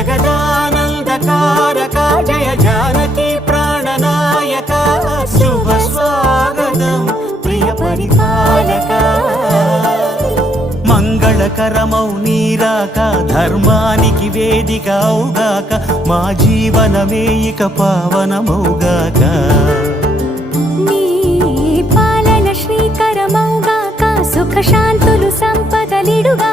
జగదానందకారక జయ జానకి ప్రాణనాయక శుభ స్వాగతం ప్రియ పరిపాలక మంగళకరమౌ నీరాక ధర్మానికి వేదిక అవుగాక మా జీవనమే ఇక పావనమౌగాక నీ పాలన శ్రీకరమౌగాక సుఖ శాంతులు సంపదలిడుగా